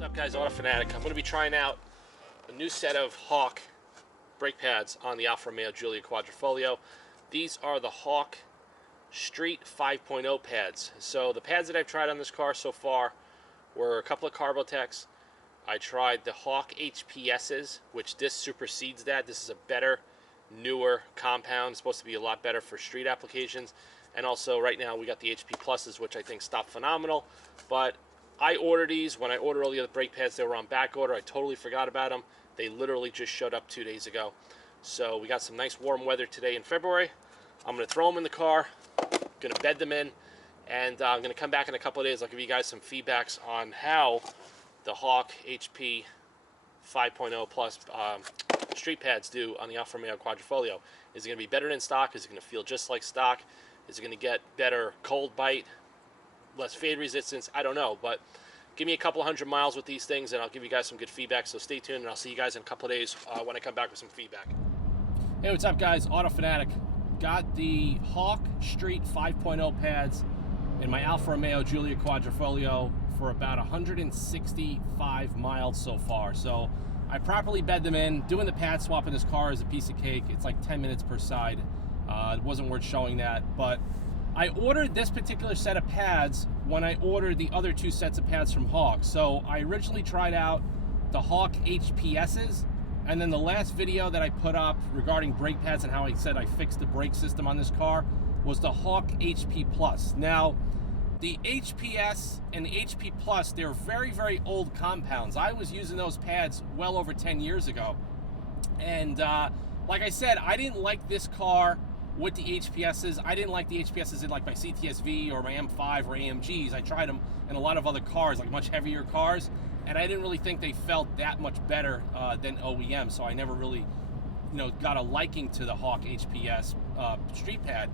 What's up, guys? Autofanatic. I'm going to be trying out a new set of Hawk brake pads on the Alfa Romeo Giulia Quadrifoglio. These are the Hawk Street 5.0 pads. So the pads that I've tried on this car so far were a couple of Carbotechs. I tried the Hawk HPSs, which this supersedes that. This is a better, newer compound. It's supposed to be a lot better for street applications. And also right now we got the HP Pluses, which I think stop phenomenal. But I ordered these. When I ordered all the other brake pads, they were on back order. I totally forgot about them. They literally just showed up 2 days ago. So we got some nice warm weather today in February. I'm going to throw them in the car, going to bed them in, and I'm going to come back in a couple of days. I'll give you guys some feedbacks on how the Hawk HP 5.0 Plus street pads do on the Alfa Romeo Quadrifoglio. Is it going to be better than stock? Is it going to feel just like stock? Is it going to get better cold bite, less fade resistance? I don't know, but give me a couple hundred miles with these things and I'll give you guys some good feedback. So stay tuned and I'll see you guys in a couple of days when I come back with some feedback. Hey, what's up, guys? Autofanatic. Got the Hawk Street 5.0 pads in my Alfa Romeo Giulia Quadrifoglio for about 165 miles so far. So I properly bed them in. Doing the pad swap in this car is a piece of cake. It's like 10 minutes per side. It wasn't worth showing that, but I ordered this particular set of pads when I ordered the other two sets of pads from Hawk. So I originally tried out the Hawk HPSs, and then the last video that I put up regarding brake pads and how I said I fixed the brake system on this car was the Hawk HP Plus. Now, the HPS and the HP Plus, they're very, very old compounds. I was using those pads well over 10 years ago. And like I said, I didn't like this car with the HPSs. I didn't like the HPSs in like my CTSV or my M5 or AMGs. I tried them in a lot of other cars, like much heavier cars, and I didn't really think they felt that much better than OEM. So I never really, got a liking to the Hawk HPS street pad.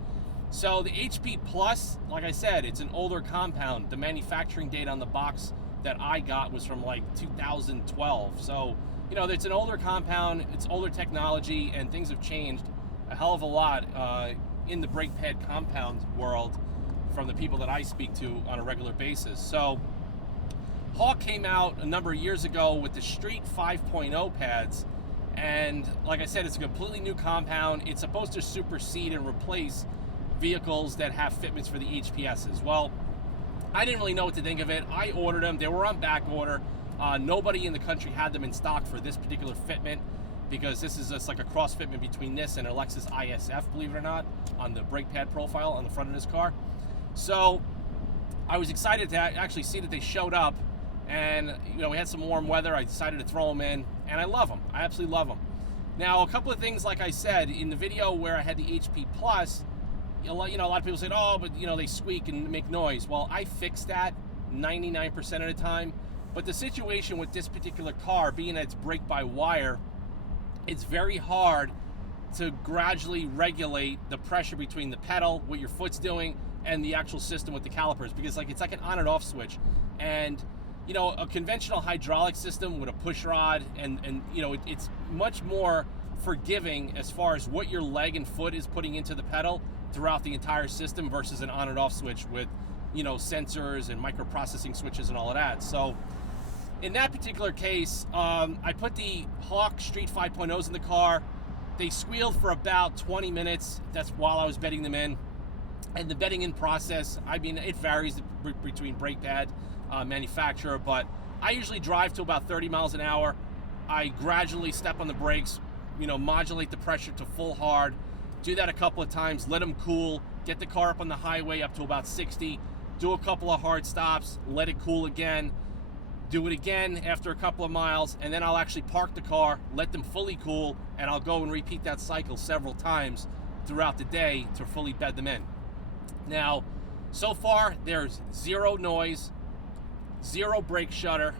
So the HP Plus, like I said, it's an older compound. The manufacturing date on the box that I got was from like 2012. So, it's an older compound, it's older technology, and things have changed a hell of a lot in the brake pad compound world from the people that I speak to on a regular basis. So Hawk came out a number of years ago with the Street 5.0 pads, and like I said, it's a completely new compound. It's supposed to supersede and replace vehicles that have fitments for the HPSs. Well, I didn't really know what to think of it. I ordered them. They were on back order. Nobody in the country had them in stock for this particular fitment, because this is just like a cross fitment between this and a Lexus ISF, believe it or not, on the brake pad profile on the front of this car. So I was excited to actually see that they showed up, and we had some warm weather. I decided to throw them in, and I love them. I absolutely love them. Now, a couple of things, like I said in the video where I had the HP Plus, a lot of people said, oh, but they squeak and make noise. Well, I fixed that 99% of the time. But the situation with this particular car, being that it's brake by wire, it's very hard to gradually regulate the pressure between the pedal, what your foot's doing, and the actual system with the calipers, because it's like an on and off switch. And a conventional hydraulic system with a push rod, and it's much more forgiving as far as what your leg and foot is putting into the pedal throughout the entire system versus an on and off switch with sensors and microprocessing switches and all of that. So in that particular case, I put the Hawk Street 5.0s in the car. They squealed for about 20 minutes. That's while I was bedding them in. And the bedding in process, it varies between brake pad manufacturer, but I usually drive to about 30 miles an hour. I gradually step on the brakes, modulate the pressure to full hard, do that a couple of times, let them cool, get the car up on the highway up to about 60, do a couple of hard stops, let it cool again, do it again after a couple of miles, and then I'll actually park the car, let them fully cool, and I'll go and repeat that cycle several times throughout the day to fully bed them in. Now, so far, there's zero noise, zero brake shudder,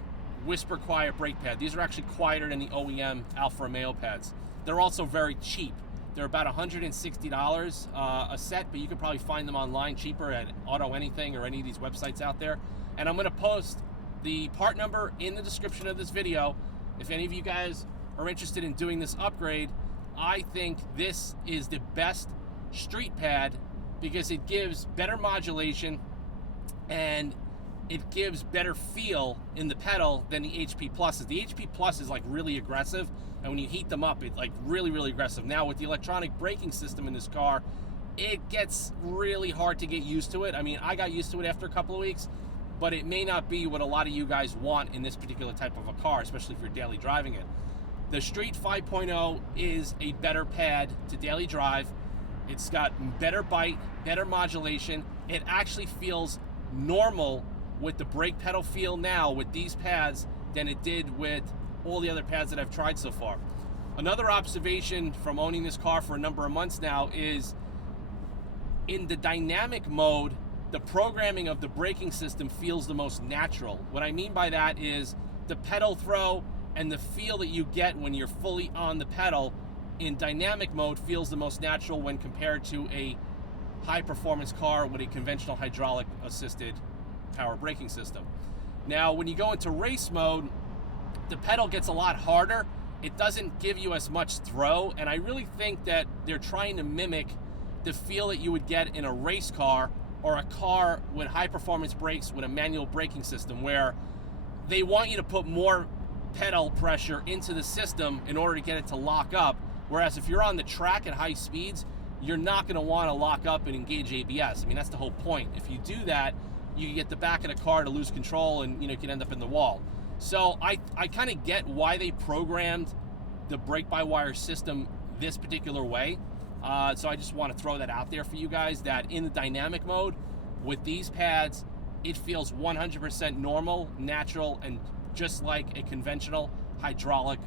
whisper quiet brake pad. These are actually quieter than the OEM Alfa Romeo pads. They're also very cheap. They're about $160 a set, but you can probably find them online cheaper at Auto Anything or any of these websites out there. And I'm going to post the part number in the description of this video. If any of you guys are interested in doing this upgrade, I think this is the best street pad because it gives better modulation and it gives better feel in the pedal than the HP Pluses. The HP Plus is like really aggressive, and when you heat them up, it's like really, really aggressive. Now with the electronic braking system in this car, it gets really hard to get used to it. I mean, I got used to it after a couple of weeks, but it may not be what a lot of you guys want in this particular type of a car, especially if you're daily driving it. The Street 5.0 is a better pad to daily drive. It's got better bite, better modulation. It actually feels normal with the brake pedal feel now with these pads than it did with all the other pads that I've tried so far. Another observation from owning this car for a number of months now is in the dynamic mode, the programming of the braking system feels the most natural. What I mean by that is the pedal throw and the feel that you get when you're fully on the pedal in dynamic mode feels the most natural when compared to a high performance car with a conventional hydraulic assisted power braking system. Now, when you go into race mode, the pedal gets a lot harder. It doesn't give you as much throw, and I really think that they're trying to mimic the feel that you would get in a race car or a car with high performance brakes with a manual braking system, where they want you to put more pedal pressure into the system in order to get it to lock up. Whereas if you're on the track at high speeds, you're not going to want to lock up and engage ABS. I mean, that's the whole point. If you do that, you get the back of the car to lose control, and you can end up in the wall. So I kind of get why they programmed the brake-by-wire system this particular way. So I just want to throw that out there for you guys, that in the dynamic mode with these pads, it feels 100% normal, natural, and just like a conventional hydraulic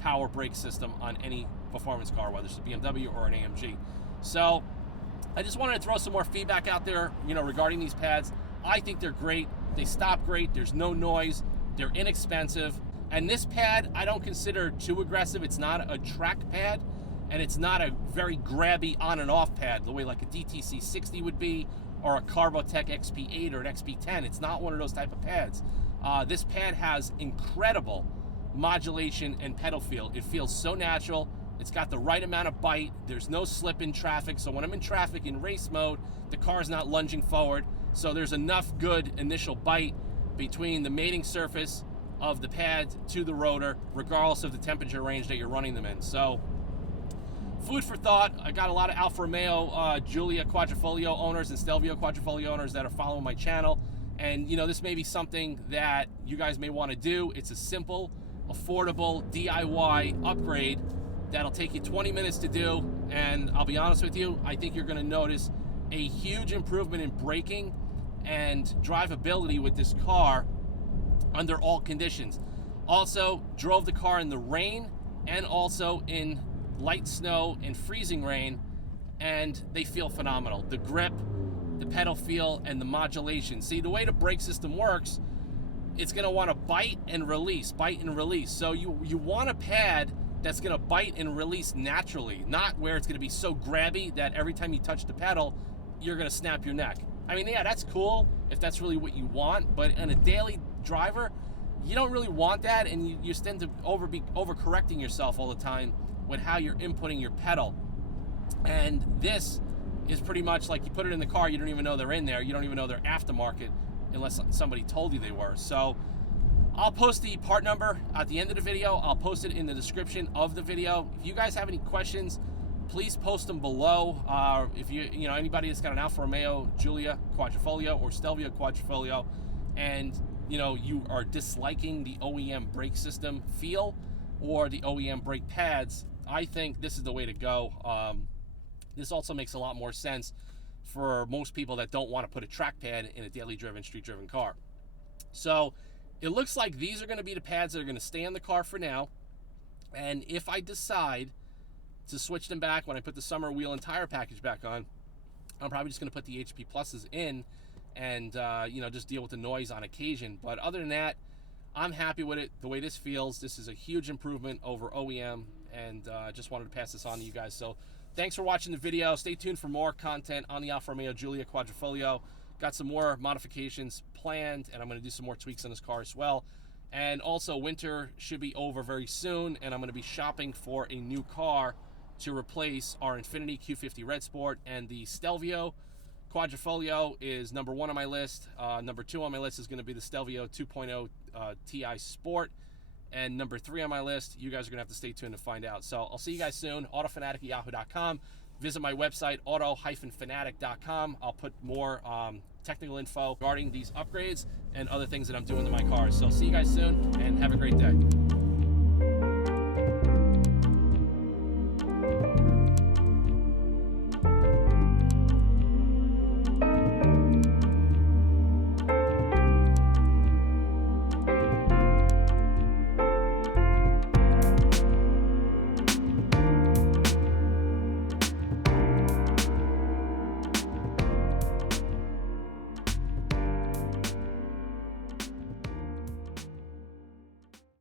power brake system on any performance car, whether it's a BMW or an AMG. So I just wanted to throw some more feedback out there, regarding these pads. I think they're great. They stop great. There's no noise. They're inexpensive. And this pad, I don't consider too aggressive. It's not a track pad, and it's not a very grabby on and off pad the way like a DTC 60 would be, or a Carbotech XP8 or an XP10. It's not one of those type of pads. This pad has incredible modulation and pedal feel. It feels so natural. It's got the right amount of bite. There's no slip in traffic. So when I'm in traffic in race mode, the car's not lunging forward. So there's enough good initial bite between the mating surface of the pad to the rotor, regardless of the temperature range that you're running them in. So food for thought. I got a lot of Alfa Romeo Giulia Quadrifoglio owners and Stelvio Quadrifoglio owners that are following my channel. And this may be something that you guys may want to do. It's a simple, affordable DIY upgrade that'll take you 20 minutes to do, and I'll be honest with you, I think you're going to notice a huge improvement in braking and drivability with this car under all conditions. Also, drove the car in the rain and also in light snow and freezing rain, and they feel phenomenal. The grip, the pedal feel, and the modulation. See, the way the brake system works, it's going to want to bite and release. So you want a pad that's going to bite and release naturally, not where it's going to be so grabby that every time you touch the pedal, you're going to snap your neck. I mean, yeah, that's cool if that's really what you want, but in a daily driver, you don't really want that, and you tend to be overcorrecting yourself all the time with how you're inputting your pedal. And this is pretty much like you put it in the car, you don't even know they're in there, you don't even know they're aftermarket unless somebody told you they were. So I'll post the part number at the end of the video. I'll post it in the description of the video. If you guys have any questions, please post them below. If anybody that's got an Alfa Romeo Giulia Quadrifoglio or Stelvio Quadrifoglio, and you are disliking the OEM brake system feel or the OEM brake pads, I think this is the way to go. This also makes a lot more sense for most people that don't want to put a track pad in a daily driven, street driven car. So it looks like these are going to be the pads that are going to stay in the car for now. And if I decide to switch them back when I put the summer wheel and tire package back on, I'm probably just going to put the HP Pluses in and, just deal with the noise on occasion. But other than that, I'm happy with it. The way this feels, this is a huge improvement over OEM, and just wanted to pass this on to you guys. So thanks for watching the video. Stay tuned for more content on the Alfa Romeo Giulia Quadrifoglio. Got some more modifications planned, and I'm going to do some more tweaks on this car as well. And also, winter should be over very soon, and I'm going to be shopping for a new car to replace our Infiniti Q50 Red Sport and the Stelvio Quadrifoglio is number 1 on my list. Number 2 on my list is going to be the Stelvio 2.0 Ti Sport. And number 3 on my list, you guys are going to have to stay tuned to find out. So I'll see you guys soon. autofanatic@yahoo.com. Visit my website, auto-fanatic.com. I'll put more technical info regarding these upgrades and other things that I'm doing to my cars. So see you guys soon, and have a great day.